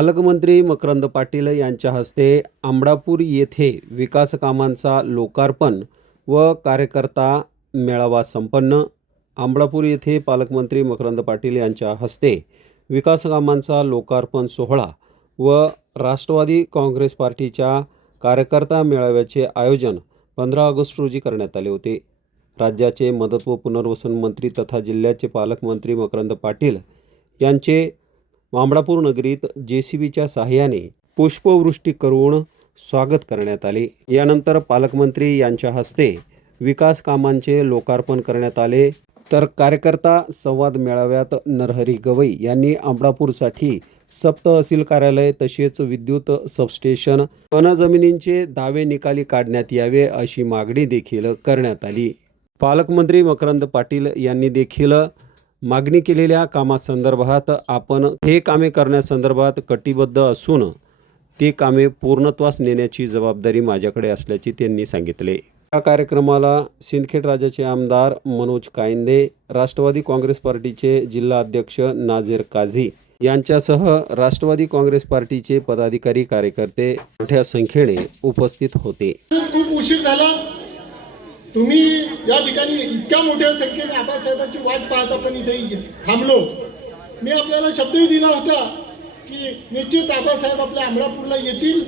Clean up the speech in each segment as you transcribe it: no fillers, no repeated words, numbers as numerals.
पालकमंत्री मकरंद पाटील यांच्या हस्ते आंबळापूर येथे विकास कामांचा लोकार्पण व कार्यकर्ता मेळावा संपन्न। आंबळापूर येथे पालकमंत्री मकरंद पाटील यांच्या हस्ते विकास कामांचा लोकार्पण सोहळा व राष्ट्रवादी काँग्रेस पार्टीच्या कार्यकर्ता मेळाव्याचे आयोजन 15 ऑगस्ट रोजी करण्यात आले होते। राज्याचे मदत व पुनर्वसन मंत्री तथा जिल्ह्याचे पालकमंत्री मकरंद पाटील यांचे आंबळापूर नगरीत JCBच्या सहाय्याने पुष्पवृष्टी करून स्वागत करण्यात आले। यानंतर पालकमंत्री यांच्या हस्ते विकास कामांचे लोकार्पण करण्यात आले। तर कार्यकर्ता संवाद मेळाव्यात नरहरी गवई यांनी आंबळापूरसाठी सप्त तहसील कार्यालय तसेच विद्युत सबस्टेशन वन जमिनींचे दावे निकाली काढण्यात यावे अशी मागणी देखील करण्यात आली। पालकमंत्री मकरंद पाटील यांनी देखील मागणी केलेल्या कामासंदर्भात आपण हे कामे करण्यासंदर्भात कटिबद्ध असून ती कामे पूर्णत्वास नेण्याची जबाबदारी माझ्याकडे असल्याचे त्यांनी सांगितले। या कार्यक्रमाला सिंदखेड राजाचे आमदार मनोज कायंदे, राष्ट्रवादी काँग्रेस पार्टीचे जिल्हा अध्यक्ष नाझीर काझी यांच्यासह राष्ट्रवादी काँग्रेस पार्टीचे पदाधिकारी कार्यकर्ते मोठ्या संख्येने उपस्थित होते। खूप उशीर झाला, तुम्ही या ठिकाणी इतक्या मोठ्या संख्येने आबासाहेबांची वाट पाहत आपण इथे थांबलो। मी आपल्याला शब्दही दिला होता की निश्चित आबासाहेब आपल्या आंबळापूरला येतील।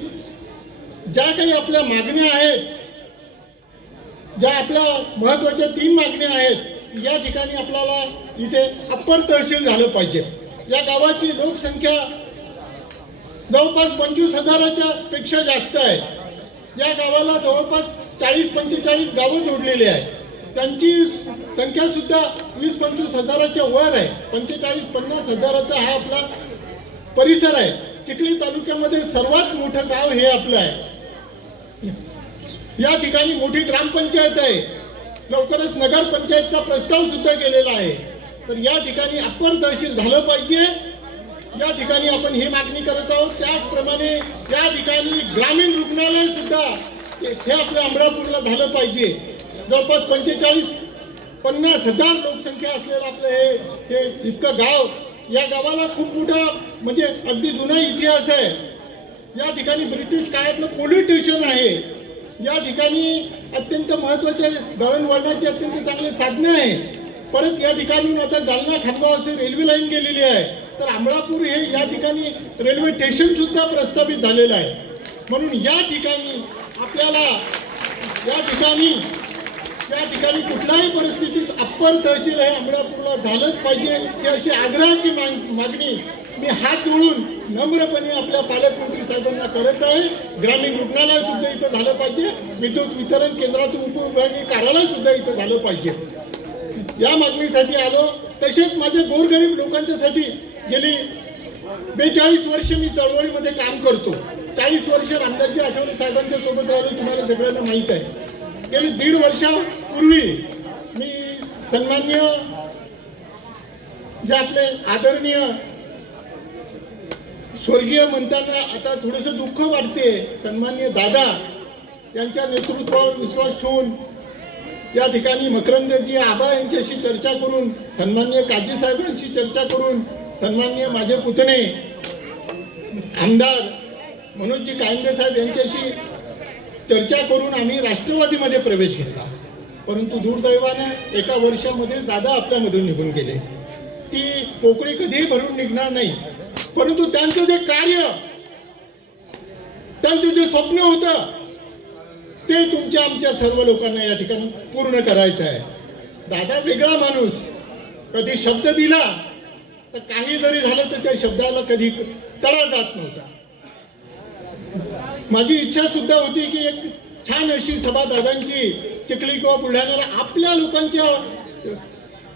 ज्या काही आपल्या मागण्या आहेत, ज्या आपल्या महत्त्वाच्या 3 मागण्या आहेत, या ठिकाणी आपल्याला इथे अप्पर तहसील झालं पाहिजे। या गावाची लोकसंख्या जवळपास 25,000च्या पेक्षा जास्त आहे। या गावाला जवळपास 40-45 गावं जोडलेली आहेत। त्यांची संख्या सुद्धा 20-25 हजाराच्या वर आहे। 45-50 हजाराचा हा आपला परिसर आहे। चिखली तालुक्यामध्ये सर्वात मोठं गाव हे आपलं आहे। या ठिकाणी मोठी ग्रामपंचायत आहे। लवकरच नगरपंचायतचा प्रस्ताव सुद्धा गेलेला आहे। तर या ठिकाणी अप्पर तहसील झालं पाहिजे। या ठिकाणी आपण ही मागणी करत आहोत। त्याचप्रमाणे या ठिकाणी ग्रामीण रुग्णालय सुद्धा हे आपल्या आंबळापूरला झालं पाहिजे। जवळपास 45-50 हजार लोकसंख्या असलेलं आपलं हे इतकं गाव, या गावाला खूप मोठा म्हणजे अगदी जुना इतिहास आहे। या ठिकाणी ब्रिटिश काळातलं पोलीस स्टेशन आहे। या ठिकाणी अत्यंत महत्त्वाचे दळणवळणाचे अत्यंत चांगले साधने आहेत। परत या ठिकाणून आता जालना खामगाव असे रेल्वे लाईन गेलेली आहे। तर आंबळापूर हे या ठिकाणी रेल्वे स्टेशन सुद्धा प्रस्तावित झालेलं आहे। म्हणून या ठिकाणी आपल्याला या ठिकाणी कुठल्याही परिस्थितीत अप्पर तहसील हे आंबळापूरला झालंच पाहिजे ही अशी आग्रहाची मागणी मी हात जोडून नम्रपणे आपल्या पालकमंत्री साहेबांना करत आहे। ग्रामीण रुग्णालय सुद्धा इथं झालं पाहिजे। विद्युत वितरण केंद्रातून उपविभागीय कार्यालय सुद्धा इथं झालं पाहिजे। या मागणीसाठी आलो। तसेच माझे गोरगरीब लोकांच्यासाठी गेली 42 वर्ष मी चळवळीमध्ये काम करतो। 40 वर्ष रामदासजी आठवले साहेबांच्या सोबत राहिलो, तुम्हाला सगळ्यांना माहीत आहे। गेली 1.5 वर्षापूर्वी मी सन्माननीय जे आपले आदरणीय स्वर्गीय म्हणताना आता थोडंसं दुःख वाटते, सन्माननीय दादा यांच्या नेतृत्वावर विश्वास ठेवून या ठिकाणी मकरंदजी आबा यांच्याशी चर्चा करून, सन्माननीय काझी साहेबांशी चर्चा करून, सन्माननीय माझे पुतणे आमदार मनोजजी कायंदे साहेब यांच्याशी चर्चा करून आम्ही राष्ट्रवादीमध्ये प्रवेश घेतला। परंतु दुर्दैवाने एका वर्षामध्ये दादा आपल्यामधून निघून गेले। ती पोकळी कधीही भरून निघणार नाही। परंतु त्यांचं जे कार्य, त्यांचं जे स्वप्न होतं ते तुमच्या आमच्या सर्व लोकांना या ठिकाणी पूर्ण करायचं आहे। दादा वेगळा माणूस, कधी शब्द दिला तर काही जरी झालं तर त्या शब्दाला कधी तडा जात नव्हता। माझी इच्छा सुद्धा होती की एक छान अशी सभा दादांची चिखली किंवा बुलढाण्याला आपल्या लोकांच्या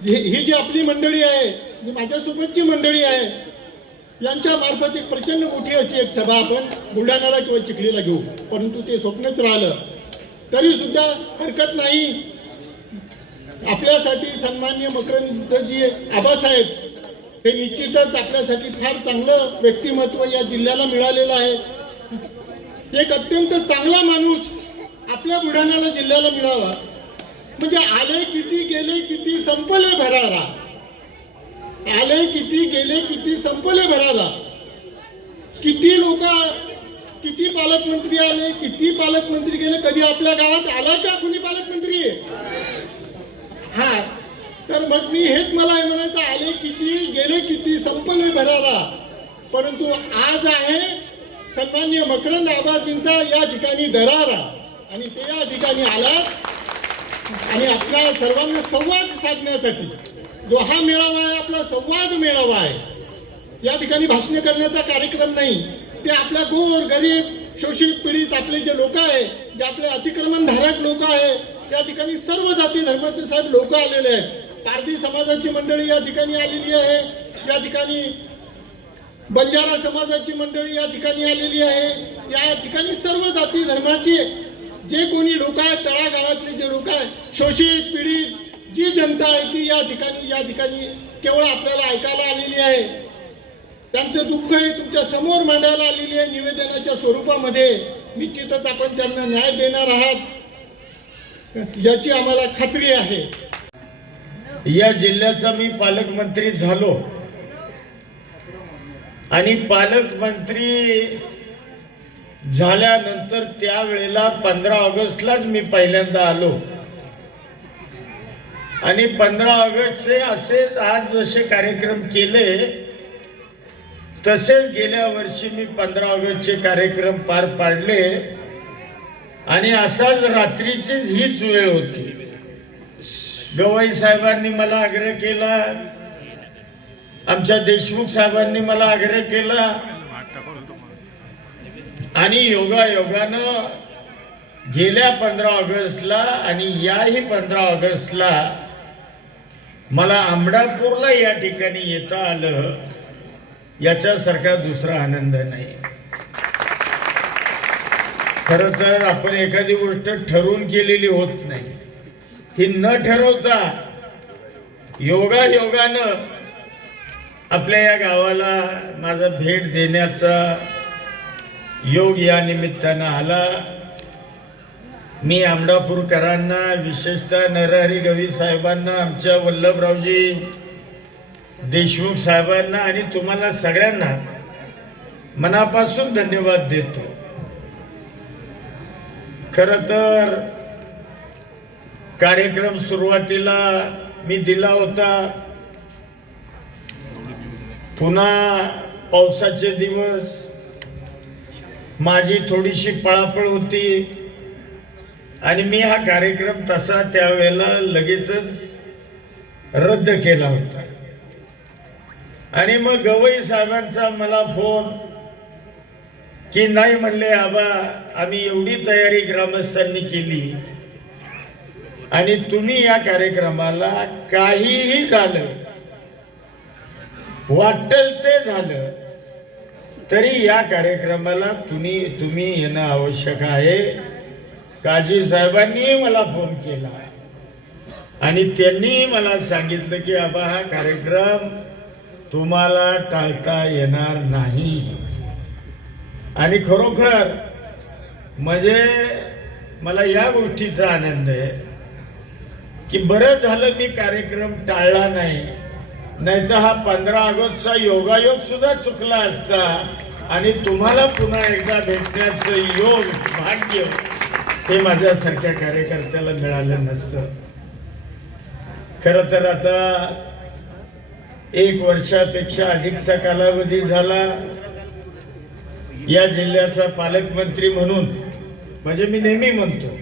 ही जी आपली मंडळी आहे, जी माझ्यासोबतची मंडळी आहे, यांच्या मार्फत एक प्रचंड मोठी अशी एक सभा आपण बुलढाण्याला किंवा चिखलीला घेऊ। परंतु ते स्वप्नच राहिलं। तरी सुद्धा हरकत नाही। आपल्यासाठी सन्माननीय मकरंदजी आबासाहेब हे निश्चितच आपल्यासाठी फार चांगलं व्यक्तिमत्व या जिल्ह्याला मिळालेलं आहे। एक अत्यंत चांगला माणूस आपल्या बुलढाणा जिल्ह्याला मिळावा म्हणजे आले किती गेले किती संपले भरारा, आले किती गेले किती संपले भरारा, किती लोक, किती पालकमंत्री आले, किती पालकमंत्री गेले, कधी आपल्या गावात आला का कुणी पालकमंत्री? हा, तर मग मी हेच मला म्हणायचं, आले किती गेले किती, संपले भरारा. परंतु आज आहे सन्मान्य मकरंद आबाजींचा या ठिकाणी दरारा, आणि ते या ठिकाणी आलात आणि आपल्या सर्वांना संवाद साधण्यासाठी जो हा मेळावा आहे, आपला संवाद मेळावा आहे. या ठिकाणी भाषण करण्याचा कार्यक्रम नाही, ते आपल्या गोर गरीब शोषित पीडित आपले जे लोक आहे, जे आपले अतिक्रमणधारक लोक आहे, या ठिकाणी सर्व जाती धर्माचे साहेब लोक आलेले आहेत. पारधी समाजाची मंडळी या ठिकाणी आलेली आहे, या ठिकाणी बंजारा समाजाची मंडळी या ठिकाणी आलेली आहे. या ठिकाणी सर्व जाती धर्माचे जे कोणी लोक आहेत, तळागाळातले जे लोक आहेत, शोषित पीडित जी जनता आहे ती या ठिकाणी केवळ आपल्याला ऐकायला आलेली आहे. त्यांचं दुःख हे तुमच्या समोर मांडायला आलेली आहे निवेदनाच्या स्वरूपामध्ये. निश्चितच आपण त्यांना न्याय देणार आहात याची आम्हाला खात्री आहे. या जिल्ह्याचा मी पालकमंत्री झालो आणि पालकमंत्री झाल्यानंतर त्यावेळेला 15 ऑगस्टलाच मी पहिल्यांदा आलो आणि 15 ऑगस्टचे असेच आज जसे कार्यक्रम केले तसेच गेल्या वर्षी मी 15 ऑगस्टचे कार्यक्रम पार पाडले आणि असाच रात्रीचीच हीच वेळ होती. गवई साहेबांनी मला आग्रह केला, आमच्या देशमुख साहेबांनी मला आग्रह केला आणि योगायोगानं गेल्या 15 ऑगस्टला आणि याही 15 ऑगस्टला मला आंबडापूरला या ठिकाणी येता आलं. याच्यासारखा दुसरा आनंद नाही. खरं तर आपण एखादी गोष्ट ठरवून केलेली होत नाही, ही न ठरवता योगायोगानं आपल्या या गावाला माझा भेट देण्याचा योग या निमित्तानं आला. मी आमडापूरकरांना, विशेषतः नरहरी गवई साहेबांना, आमच्या वल्लभरावजी देशमुख साहेबांना आणि तुम्हाला सगळ्यांना मनापासून धन्यवाद देतो. खरं तर कार्यक्रम सुरुवातीला मी दिला होता, पुन्हा पावसाचे दिवस, माझी थोडीशी पळापळ होती आणि मी हा कार्यक्रम तसा त्यावेळेला लगेचच रद्द केला होता. आणि मग गवई साहेबांचा मला फोन की नाही म्हणले, आबा आम्ही एवढी तयारी ग्रामस्थांनी केली आणि तुम्ही या कार्यक्रमाला काहीही झालं, वाटेल ते झालं तरी या कार्यक्रमाला तुम्ही येणं आवश्यक आहे. काजी साहेबांनी मला फोन केला आणि त्यांनी मला सांगितलं की आबा हा कार्यक्रम तुम्हाला टाळता येणार नाही. आणि खरोखर म्हणजे मला या गोष्टीचा आनंद आहे की बरं झालं मी कार्यक्रम टाळला नाही, नाहीतर हा 15 ऑगस्टचा योगायोग सुद्धा चुकला असता आणि तुम्हाला पुन्हा एकदा भेटण्याचं योग भाग्य हे माझ्यासारख्या कार्यकर्त्याला मिळालं नसतं. खरं तर आता 1 वर्षापेक्षा अधिकचा कालावधी झाला या जिल्ह्याचा पालकमंत्री म्हणून. म्हणजे मी नेहमी म्हणतो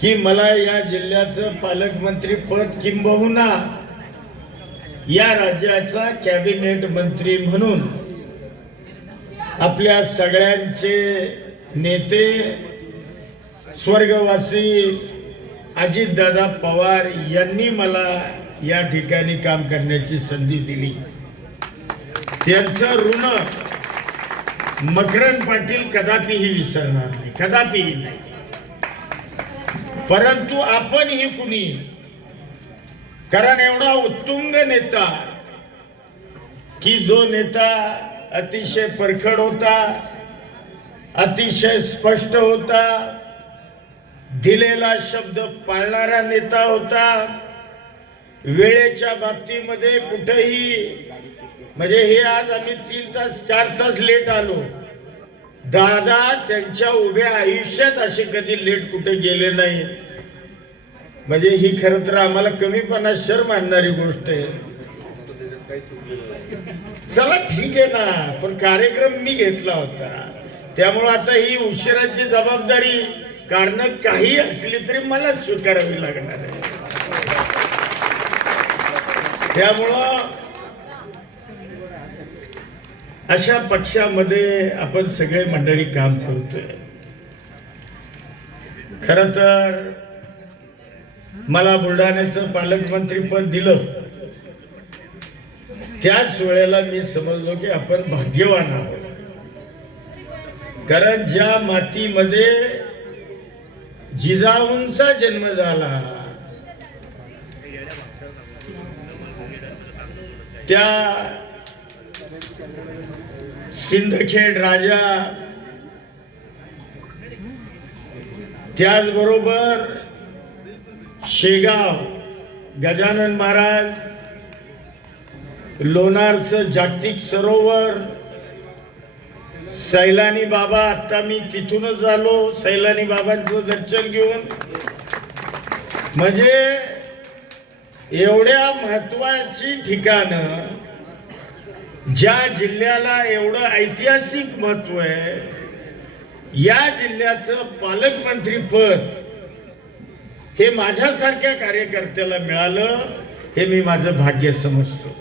की मला या जिल्ह्याचं पालकमंत्री पद किंबहुना या राज्याचा कॅबिनेट मंत्री म्हणून आपल्या सगळ्यांचे नेते स्वर्गवासी अजितदादा पवार यांनी मला या ठिकाणी काम करण्याची संधी दिली. त्यांचं ऋण मकरंद पाटील कदापिही विसरणार नाही, कदापिही नाही. परंतु आपणही कुणी, कारण एवढा उत्तुंग नेता की जो नेता अतिशय परखड होता, अतिशय स्पष्ट होता, दिलेला शब्द पाळणारा नेता होता, वेळेच्या बाबतीमध्ये कुठेही म्हणजे हे आज आम्ही 3 तास 4 तास लेट आलो. दादा त्यांच्या उभ्या आयुष्यात असे कधी लेट कुठे गेले नाही. म्हणजे ही खरं तर आम्हाला कमीपणा शर्म आणणारी गोष्ट आहे. चला ठीक आहे ना, पण कार्यक्रम मी घेतला होता, त्यामुळे आता ही उशिराची जबाबदारी कारण काही असली तरी मला स्वीकारावी लागणार आहे. त्यामुळं अशा पक्षामध्ये आपण सगळे मंडळी काम करतोय. खरं तर मला बुलढाण्याचं पालकमंत्री पद दिलं त्याच वेळेला मी समजलो की आपण भाग्यवान आहोत. कारण ज्या मातीमध्ये जिजाऊंचा जन्म झाला त्या सिंदखेड राजा, त्याचबरोबर शेगाव गजानन महाराज, लोणारचं जागतिक सरोवर, सैलानी बाबा, आता मी तिथूनच आलो सैलानी बाबांचं दर्शन घेऊन. म्हणजे एवढ्या महत्वाची ठिकाणं, ज्या जिल्ह्याला एवढं ऐतिहासिक महत्व आहे, या जिल्ह्याचं पालकमंत्री पद हे माझ्यासारख्या कार्यकर्त्याला मिळालं, हे मी माझं भाग्य समजतो.